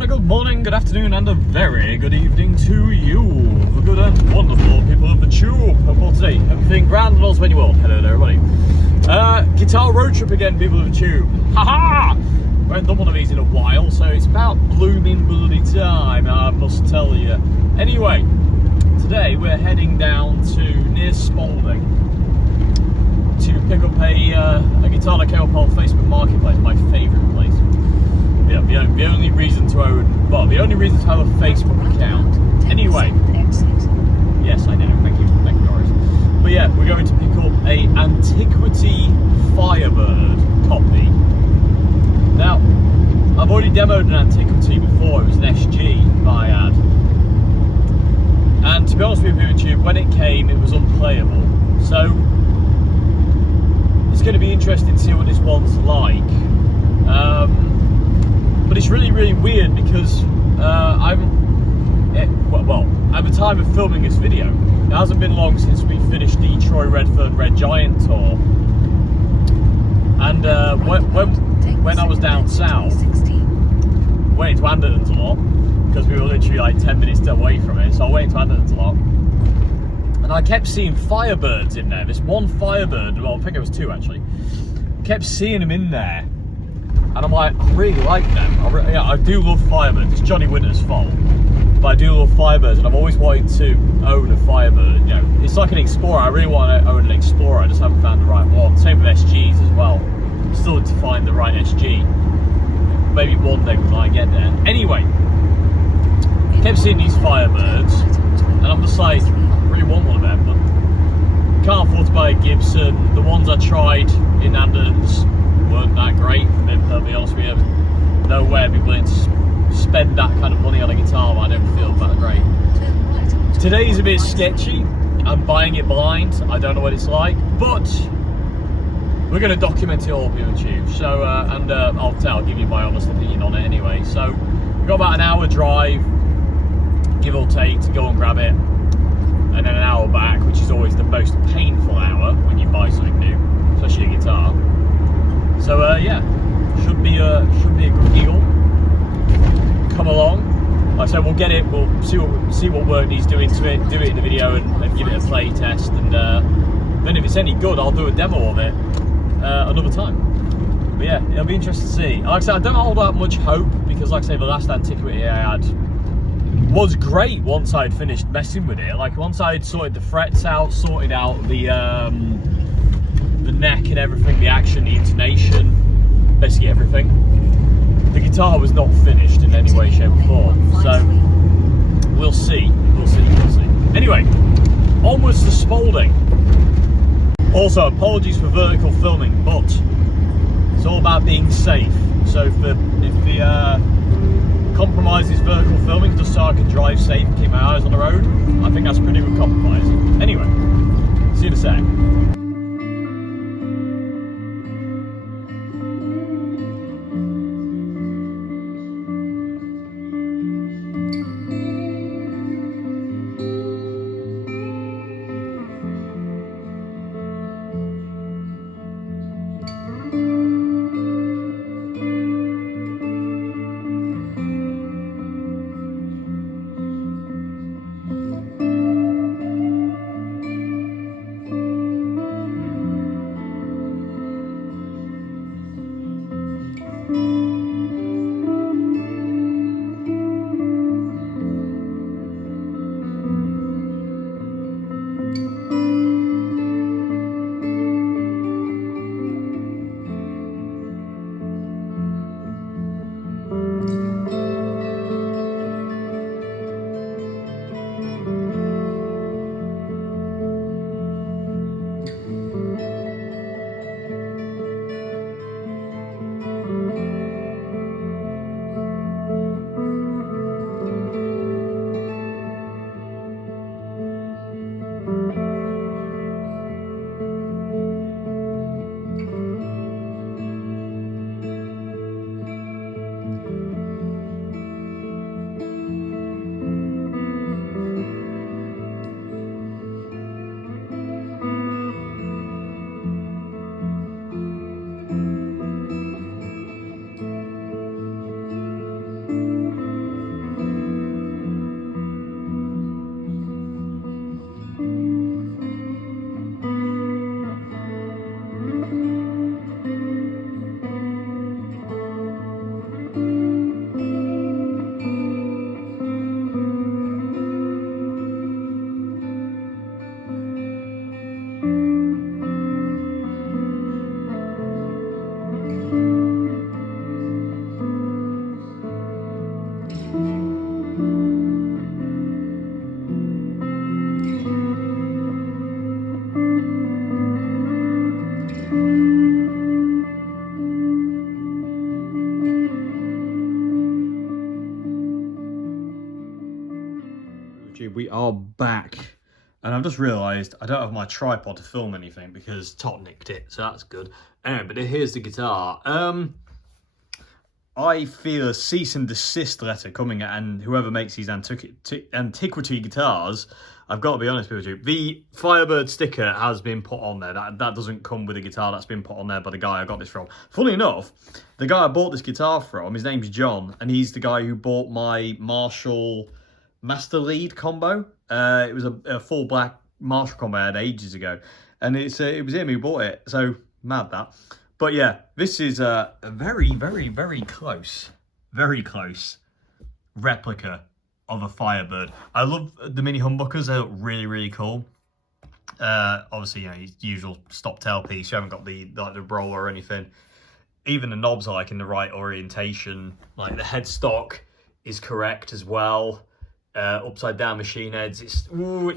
and a good morning, good afternoon, and a very good evening to you, the good and wonderful people of the tube. Hope all today, everything grand and also when you will. Hello there, everybody. Guitar road trip again, people of the tube. Haha! We haven't done one of these in a while, so it's about blooming bloody time, I must tell you. Anyway, today we're heading down to near Spalding to pick up a guitar that came up on Facebook Marketplace, my favourite place. Yeah, the only reason to own, well, the only reason to have a Facebook account. Anyway, yes, I know. Thank you, Doris. But yeah, we're going to pick up a Antiquity Firebird copy. Now, I've already demoed an Antiquity before. It was an SG that I had, and to be honest with you, YouTube, when it came, it was unplayable. So it's going to be interesting to see what this one's like. But it's really, really weird because at the time of filming this video, it hasn't been long since we finished the Troy Redfern Red Giant tour. And when I was down south, went to Anderton's a lot, because we were literally like 10 minutes away from it, so I went to Anderton's a lot. And I kept seeing Firebirds in there. This one Firebird, well, I think it was two actually, kept seeing them in there. And I'm like, I really like them. I do love Firebirds. It's Johnny Winter's fault, but I do love Firebirds, and I've always wanted to own a Firebird. You know, it's like an Explorer. I really want to own an Explorer. I just haven't found the right one. Same with SGs as well. Still need to find the right SG. Maybe one day we might get there. Anyway, kept seeing these Firebirds, and I'm just like, I really want one of them, but can't afford to buy a Gibson. The ones I tried in Anderton's weren't that great, to be honest with you. Nowhere I'd be willing to spend that kind of money on a guitar, but I don't feel that great. Today's a bit sketchy. I'm buying it blind. I don't know what it's like, but we're going to document it all on YouTube. So, I'll give you my honest opinion on it anyway. So, we've got about an hour drive, give or take, to go and grab it, and then an hour back, which is always the most painful hour when you buy something new, especially a guitar. So yeah, should be a good deal. Come along. Like I said, we'll get it. We'll see what work needs doing to it. Do it in the video and give it a play test. And then if it's any good, I'll do a demo of it another time. But yeah, it'll be interesting to see. Like I said, I don't hold out much hope because, like I say, the last Antiquity I had was great once I'd finished messing with it. Like once I'd sorted the frets out, sorted out the neck and everything, the action, the intonation, basically everything. The guitar was not finished in any way, shape or form. So we'll see. Anyway, onwards to Spalding. Also, apologies for vertical filming, but it's all about being safe. So if the compromises vertical filming just so I can drive safe and keep my eyes on the road, I think that's pretty good compromise. Anyway, see you in a sec. POTT, we are back. And I've just realised I don't have my tripod to film anything because Tot nicked it, so that's good. Anyway, but here's the guitar. I feel a cease and desist letter coming, and whoever makes these antiquity guitars, I've got to be honest with you, the Firebird sticker has been put on there. That doesn't come with a guitar, that's been put on there by the guy I got this from. Funny enough, the guy I bought this guitar from, his name's John, and he's the guy who bought my Marshall Master Lead combo. It was a full black Marshall combo I had ages ago, and it was him who bought it, so mad that. But yeah, this is a very, very, very close replica of a Firebird. I love the mini humbuckers, they look really, really cool. Obviously, you know, usual stop tailpiece, you haven't got the roller or anything. Even the knobs are like in the right orientation, like the headstock is correct as well. Upside down machine heads, it's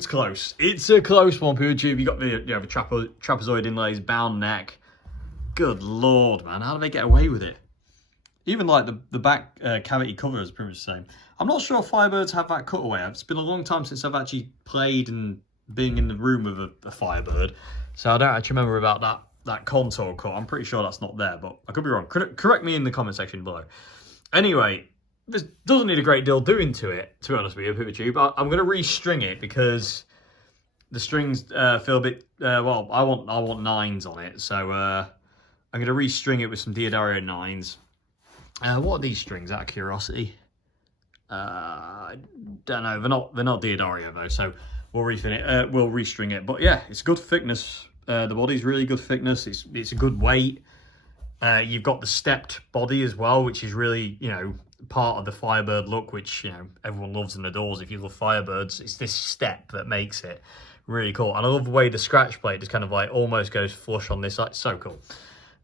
close. It's a close one, POTT. You got the the trapezoid inlays, bound neck. Good lord, man, how do they get away with it? Even like the back cavity cover is pretty much the same. I'm not sure if Firebirds have that cutaway. It's been a long time since I've actually played and being in the room with a Firebird, so I don't actually remember about that contour cut. I'm pretty sure that's not there, but I could be wrong. Correct me in the comment section below. Anyway, this doesn't need a great deal doing to it, to be honest with you, POTT, but I'm going to restring it because the strings feel a bit, well, I want nines on it, so I'm going to restring it with some D'Addario 9s. What are these strings, out of curiosity? I don't know. They're not D'Addario though, so we'll restring it. But yeah, it's good thickness. The body's really good thickness. It's a good weight. You've got the stepped body as well, which is really, you know, part of the Firebird look, which, you know, everyone loves and adores. If you love Firebirds, it's this step that makes it really cool. And I love the way the scratch plate just kind of like almost goes flush on this side. It's so cool.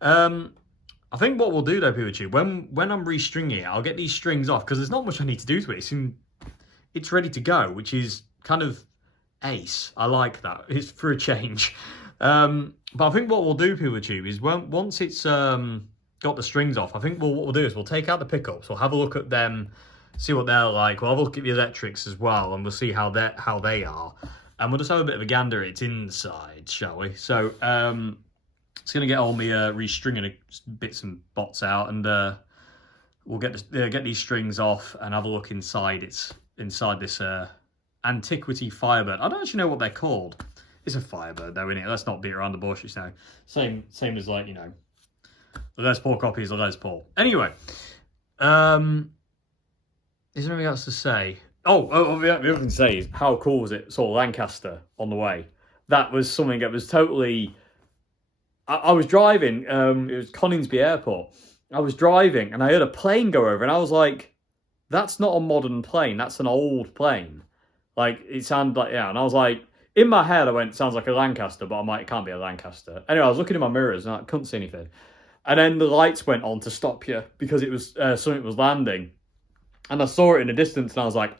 I think what we'll do though, POTT, when I'm restringing it, I'll get these strings off because there's not much I need to do to it. It's ready to go, which is kind of ace. I like that. It's for a change. But I think what we'll do, POTT, is once it's got the strings off, I think what we'll do is we'll take out the pickups, we'll have a look at them, see what they're like. We'll have a look at the electrics as well, and we'll see how they are. And we'll just have a bit of a gander at its inside, shall we? So, it's going to get all me restringing bits and bots out, and we'll get these strings off and have a look inside this antiquity Firebird. I don't actually know what they're called. It's a Firebird though, isn't it? Let's not beat around the bush. You know, same as, like, you know, the Les Paul copy is the Les Paul. Anyway, is there anything else to say? Oh, the other thing to say is, how cool was it? Saw Lancaster on the way. That was something that was totally. I was driving, it was Coningsby Airport. I was driving and I heard a plane go over and I was like, that's not a modern plane, that's an old plane. Like, it sounded like, yeah, and I was like, in my head I went, sounds like a Lancaster, but I'm like, it can't be a Lancaster. Anyway, I was looking in my mirrors and I couldn't see anything. And then the lights went on to stop you because it was, something was landing. And I saw it in the distance and I was like,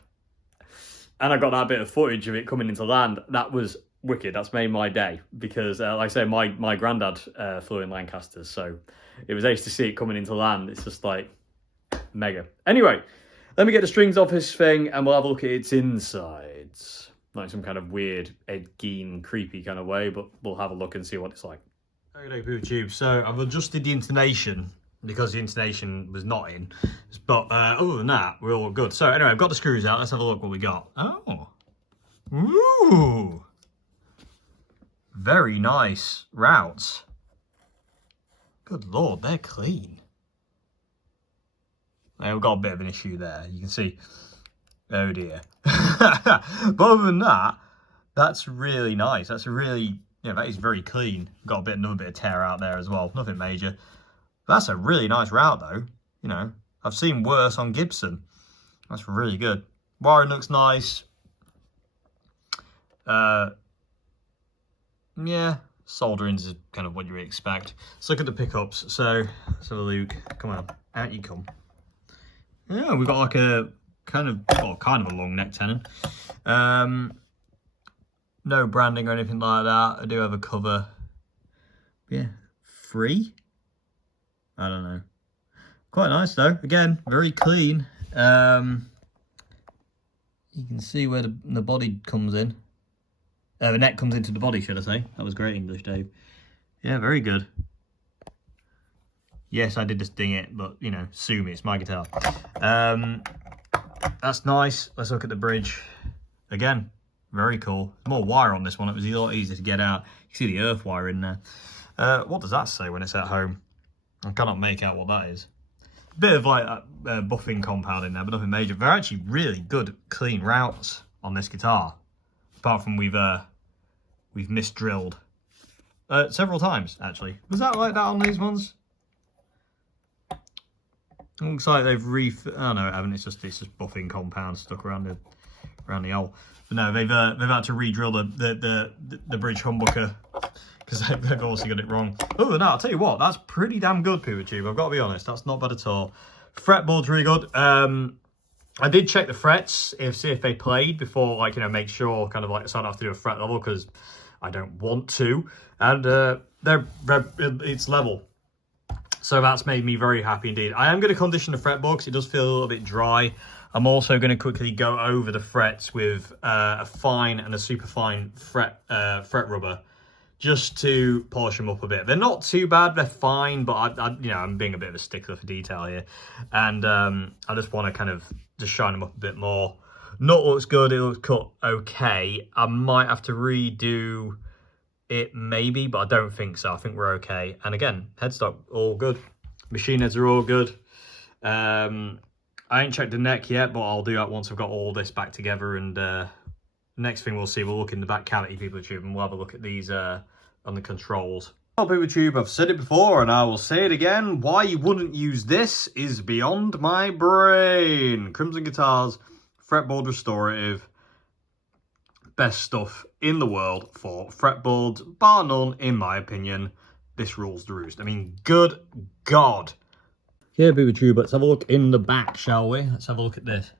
and I got that bit of footage of it coming into land. That was wicked. That's made my day because, like I say, my granddad flew in Lancasters, so it was ace to see it coming into land. It's just like mega. Anyway, let me get the strings off this thing and we'll have a look at its insides. Like some kind of weird Ed Gein creepy kind of way, but we'll have a look and see what it's like. Okay, YouTube. So I've adjusted the intonation because the intonation was not in, but other than that, we're all good. So anyway, I've got the screws out. Let's have a look what we got. Oh, ooh. Very nice routes. Good lord, they're clean. Now, we've got a bit of an issue there. You can see. Oh dear. But other than that, that's really nice. That's a really, yeah, that is very clean. Got another bit of tear out there as well. Nothing major. That's a really nice route though. You know, I've seen worse on Gibson. That's really good. Wiring looks nice. Yeah, solderings is kind of what you would expect. Let's look at the pickups. So a Luke, come on, out you come. Yeah, we've got like a kind of a long neck tenon. No branding or anything like that. I do have a cover. Yeah, free. I don't know. Quite nice though. Again, very clean. You can see where the body comes in. The neck comes into the body, should I say. That was great English, Dave. Yeah, very good. Yes, I did just ding it, but, you know, sue me, it's my guitar. That's nice. Let's look at the bridge. Again, very cool. More wire on this one. It was a lot easier to get out. You can see the earth wire in there. What does that say when it's at home? I cannot make out what that is. A bit of like buffing compound in there, but nothing major. They're actually really good, clean routes on this guitar. Apart from we've misdrilled several times, actually. Was that like that on these ones? It looks like they've oh no, it haven't. It's just buffing compound stuck around the hole. But no, they've had to re-drill the bridge humbucker because they've obviously got it wrong. Other than that, I'll tell you what, that's pretty damn good, POTT. I've got to be honest, that's not bad at all. Fretboard's really good. I did check the frets, see if they played before, like, you know, make sure, kind of like, so I don't have to do a fret level because I don't want to, and it's level. So that's made me very happy indeed. I am going to condition the fretboard because it does feel a little bit dry. I'm also going to quickly go over the frets with a fine and a super fine fret rubber, just to polish them up a bit. They're not too bad, they're fine, but you know, I'm being a bit of a stickler for detail here, and I just want to kind of just shine them up a bit more. Nut looks good, it looks cut okay. I might have to redo it maybe, but I don't think so. I think we're okay. And again, headstock all good, machine heads are all good. I ain't checked the neck yet, but I'll do that once I've got all this back together. And next thing we'll see, we'll look in the back cavity, POTT, and we'll have a look at these on the controls. Well, POTT, I've said it before and I will say it again. Why you wouldn't use this is beyond my brain. Crimson Guitars, fretboard restorative. Best stuff in the world for fretboards, bar none, in my opinion. This rules the roost. I mean, good God. Yeah, POTT, let's have a look in the back, shall we? Let's have a look at this.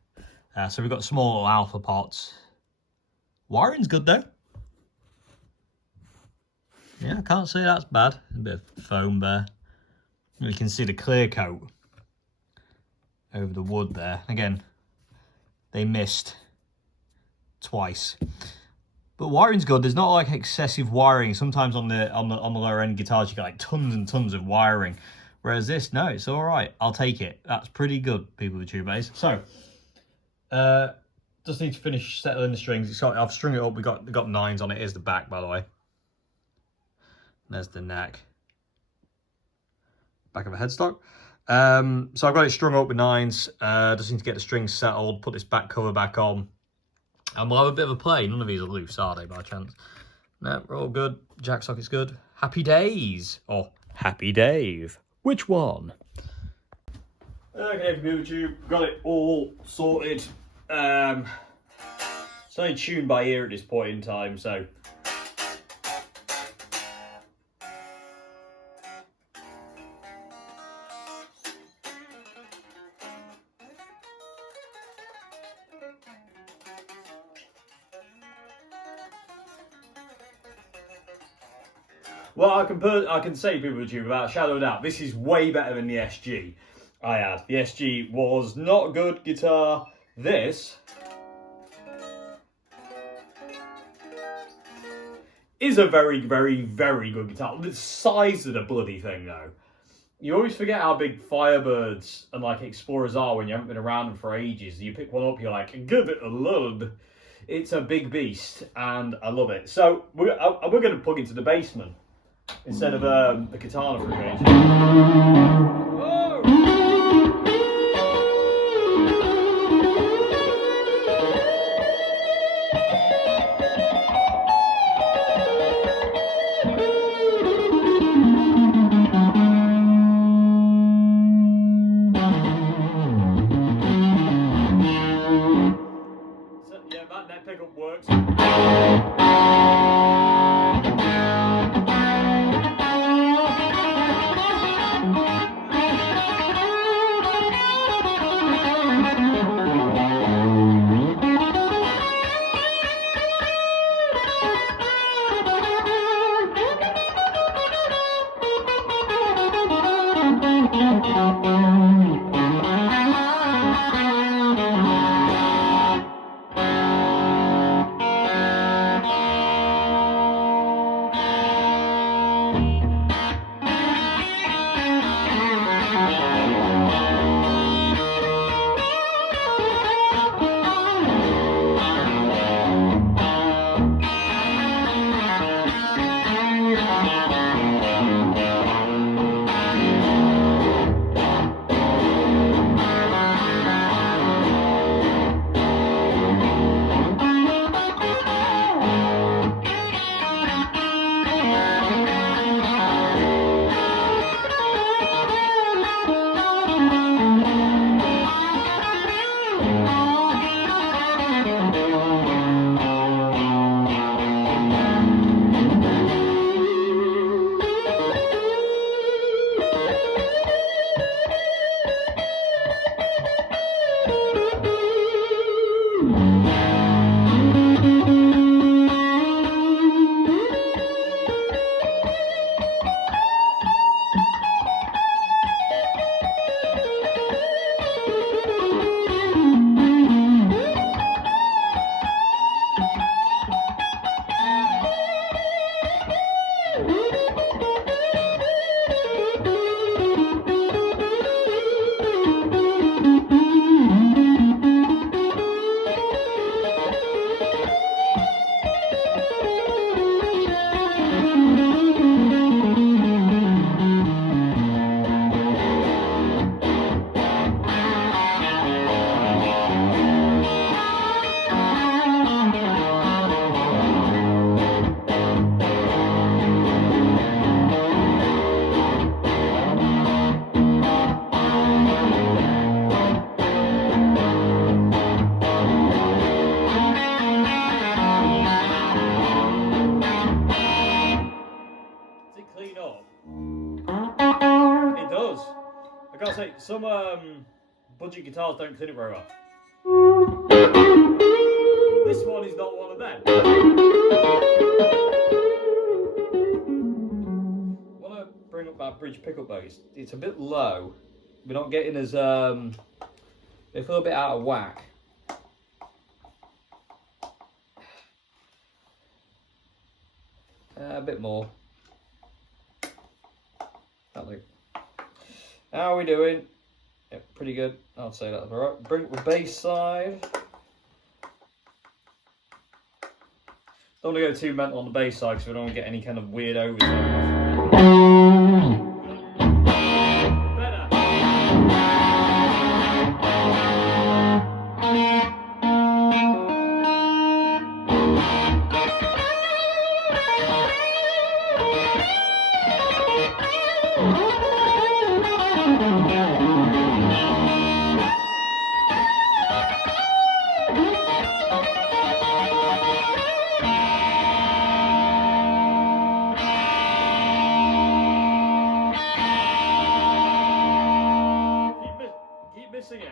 So we've got small alpha pots. Wiring's good though. Yeah, I can't say that's bad. A bit of foam there. You can see the clear coat over the wood there. Again, they missed twice. But wiring's good. There's not like excessive wiring. Sometimes on the lower end guitars you get like tons and tons of wiring. Whereas this, no, it's all right. I'll take it. That's pretty good, POTT base. So, just need to finish settling the strings. I've strung it up. We got nines on it. Here's the back, by the way. There's the neck. Back of a headstock. So I've got it strung up with nines. Just need to get the strings settled. Put this back cover back on. And we'll have a bit of a play. None of these are loose, are they, by chance? No, we're all good. Jack socket's good. Happy days. Or Happy Dave. Which one? Okay, POTT, got it all sorted. It's only tuned by ear at this point in time, so. Well, I can say, POTT, without a shadow of a doubt, this is way better than the SG I had. The SG was not a good guitar. This is a very, very, very good guitar. The size of the bloody thing, though. You always forget how big Firebirds and like Explorers are when you haven't been around them for ages. You pick one up, you're like, good lord. It's a big beast, and I love it. So we're going to plug into the basement instead of the Katana for a change. Whoa! So, yeah, that neck pickup works. Some budget guitars don't clean it very well. This one is not one of them. I want to bring up that bridge pickup though. It's a bit low. We're not getting as they feel a bit out of whack. A bit more. That'll do. How are we doing? Yep, pretty good. I'll say that's alright. Bring up the bass side. Don't want to go too mental on the bass side because we don't want to get any kind of weird overtones. Missing it.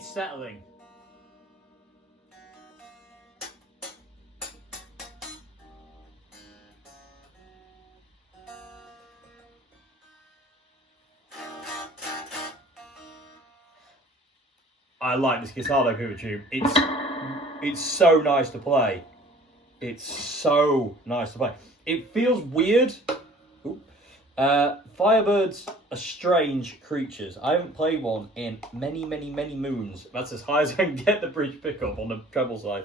Settling. I like this guitar though, POTT. It's so nice to play. It's so nice to play. It feels weird. Firebirds are strange creatures. I haven't played one in many moons. That's as high as I can get the bridge pickup on the treble side.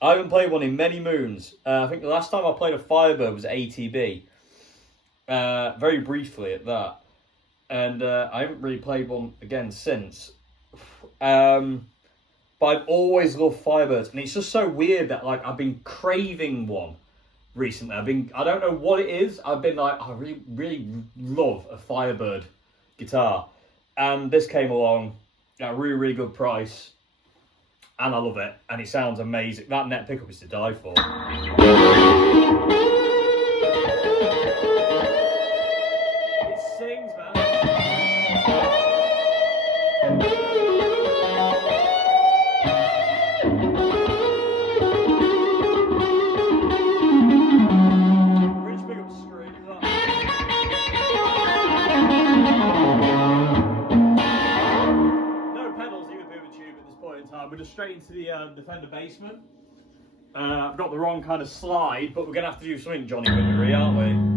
I haven't played one in many moons. I think the last time I played a Firebird was ATB. Very briefly at that. And I haven't really played one again since. But I've always loved Firebirds. And it's just so weird that like I've been craving one recently. I don't know what it is. I've been like, I really love a Firebird guitar. And this came along at a really good price. And I love it. And it sounds amazing. That net pickup is to die for. It sings, man. We're just straight into the Defender basement. I've got the wrong kind of slide, but we're going to have to do something Johnny Wintery, aren't we?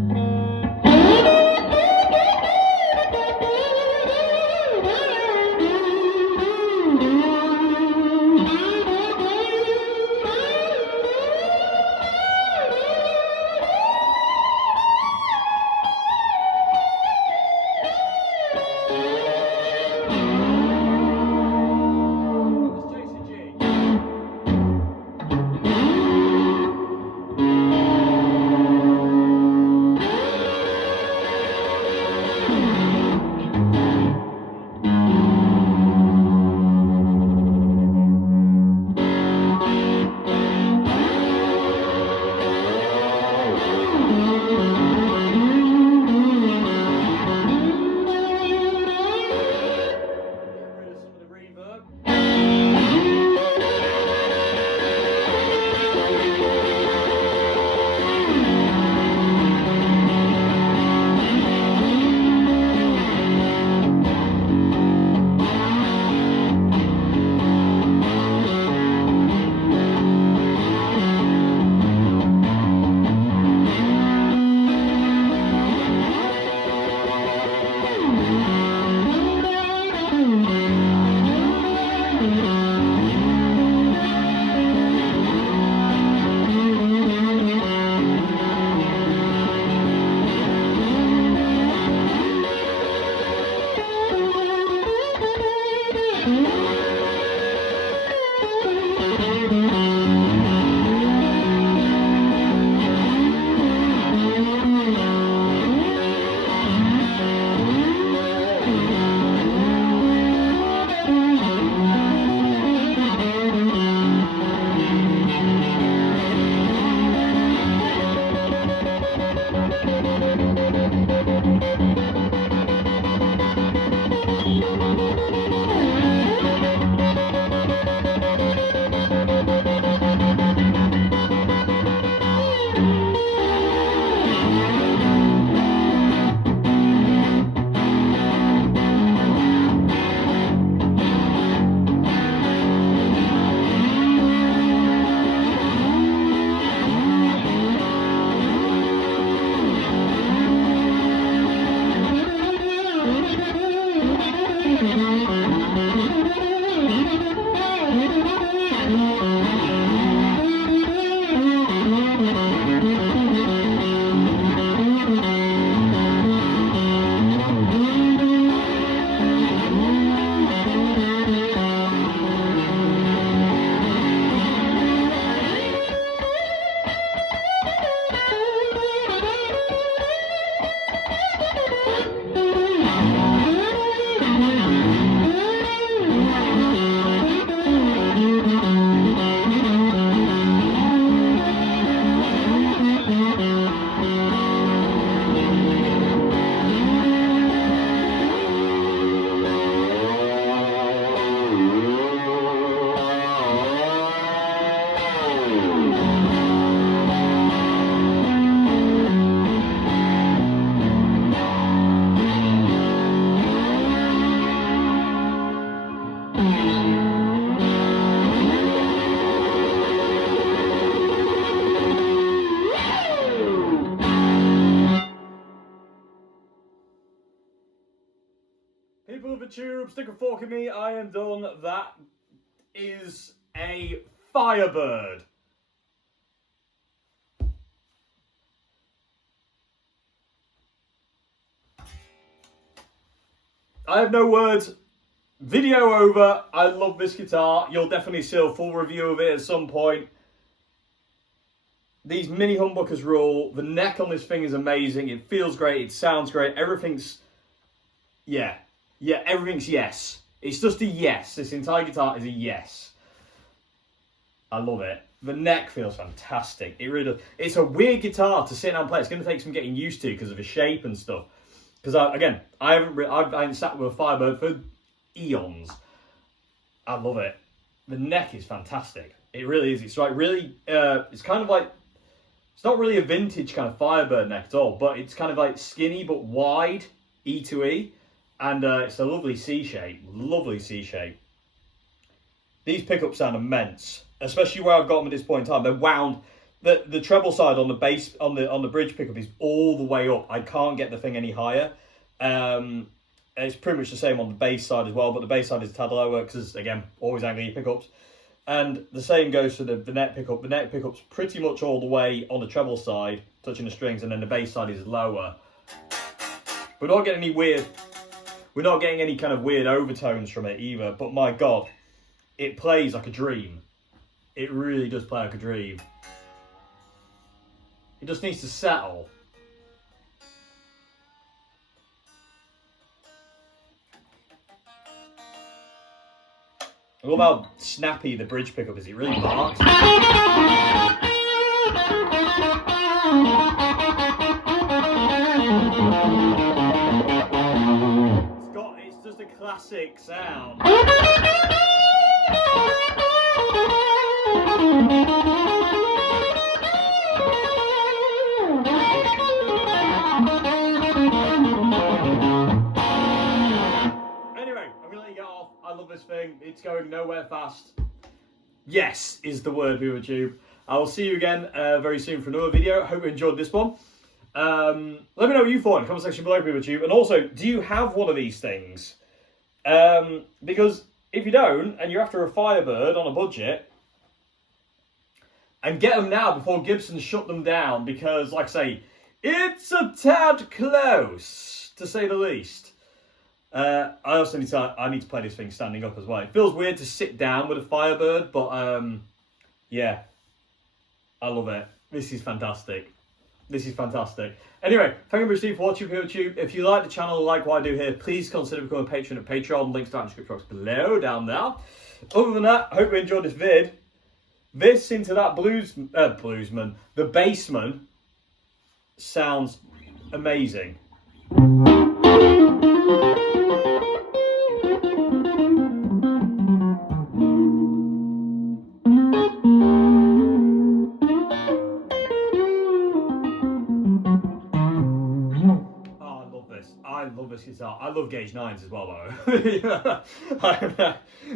POTT, stick a fork in me, I am done. That is a Firebird. I have no words. Video over. I love this guitar. You'll definitely see a full review of it at some point. These mini humbuckers rule. The neck on this thing is amazing. It feels great. It sounds great. Everything's... Yeah, everything's yes. It's just a yes. This entire guitar is a yes. I love it. The neck feels fantastic. It really does. It's a weird guitar to sit down and play. It's going to take some getting used to because of the shape and stuff. Because, I haven't sat with a Firebird for eons. I love it. The neck is fantastic. It really is. It's like really, it's kind of like, it's not really a vintage kind of Firebird neck at all, but it's kind of like skinny but wide, E to E. And it's a lovely C shape. Lovely C shape. These pickups sound immense, especially where I've got them at this point in time. They're wound. The treble side on the bass on the bridge pickup is all the way up. I can't get the thing any higher. It's pretty much the same on the bass side as well, but the bass side is a tad lower because, again, always angly pickups. And the same goes for the neck pickup. The neck pickup's pretty much all the way on the treble side, touching the strings, and then the bass side is lower. We're not getting any weird. We're not getting any kind of weird overtones from it either. But my God, it plays like a dream. It really does play like a dream. It just needs to settle. I love how snappy the bridge pickup is. It really barks. It's just a classic sound. I love this thing. It's going nowhere fast. Yes is the word, POTT. I will see you again very soon for another video. Hope you enjoyed this one. Let me know what you thought in the comment section below, POTT. And also, do you have one of these things? Because if you don't, and you're after a Firebird on a budget, and get them now before Gibson shut them down, because, like I say, it's a tad close, to say the least. I also need to play this thing standing up as well. It feels weird to sit down with a Firebird, but yeah, I love it. This is fantastic. This is fantastic. Anyway, thank you very much for watching, POTT. If you like the channel, like what I do here, please consider becoming a patron at Patreon. Links down in the description box below, down there. Other than that, I hope you enjoyed this vid. This into that bluesman, the bassman, sounds amazing. I love this guitar. I love gauge 9s as well, though. I'm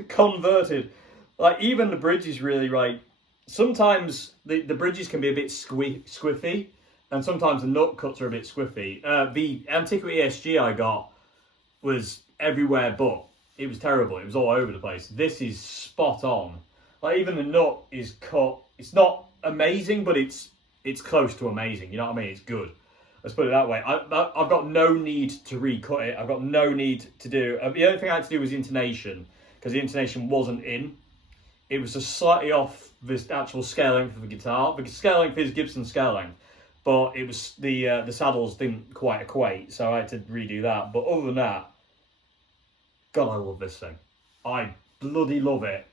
converted. Like, even the bridge is really right. Sometimes the bridges can be a bit squiffy, and sometimes the nut cuts are a bit squiffy. The Antiquity ESG I got was everywhere, but it was terrible. It was all over the place. This is spot on. Like, even the nut is cut. It's not amazing, but it's close to amazing. You know what I mean? It's good. Let's put it that way. I've got no need to recut it. I've got no need to do... the only thing I had to do was intonation, because the intonation wasn't in. It was just slightly off this actual scale length of the guitar. The scale length is Gibson scale length, but it was the saddles didn't quite equate, so I had to redo that. But other than that, God, I love this thing. I bloody love it.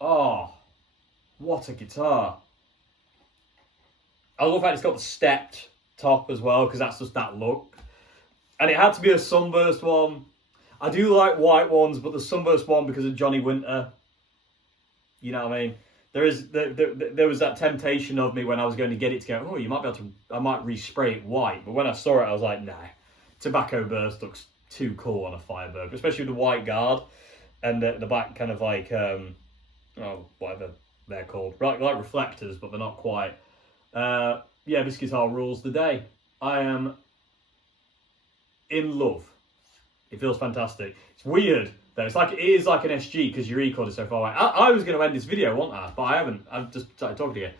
Oh, what a guitar. I love how it's got the stepped top as well, because that's just that look. And it had to be a sunburst one. I do like white ones, but the sunburst one, because of Johnny Winter, you know what I mean? There was that temptation of me when I was going to get it to go, oh, you might be able to, I might respray it white. But when I saw it, I was like, nah, tobacco burst looks too cool on a Firebird, especially with the white guard and the back kind of like, oh, whatever they're called. Like reflectors, but they're not quite. Yeah, this guitar rules the day. I am in love. It feels fantastic. It's weird though. It is like an SG because your record is so far away. I was going to end this video, wasn't I? But I haven't. I've just started talking to you.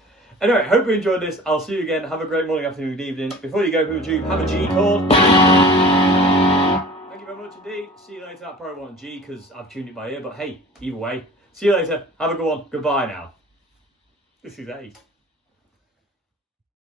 Anyway, hope you enjoyed this. I'll see you again. Have a great morning, afternoon, good evening. Before you go, people, have a G chord. Thank you very much indeed. See you later. I probably want a G because I've tuned it by ear. But hey, either way. See you later. Have a good one. Goodbye now. This is A.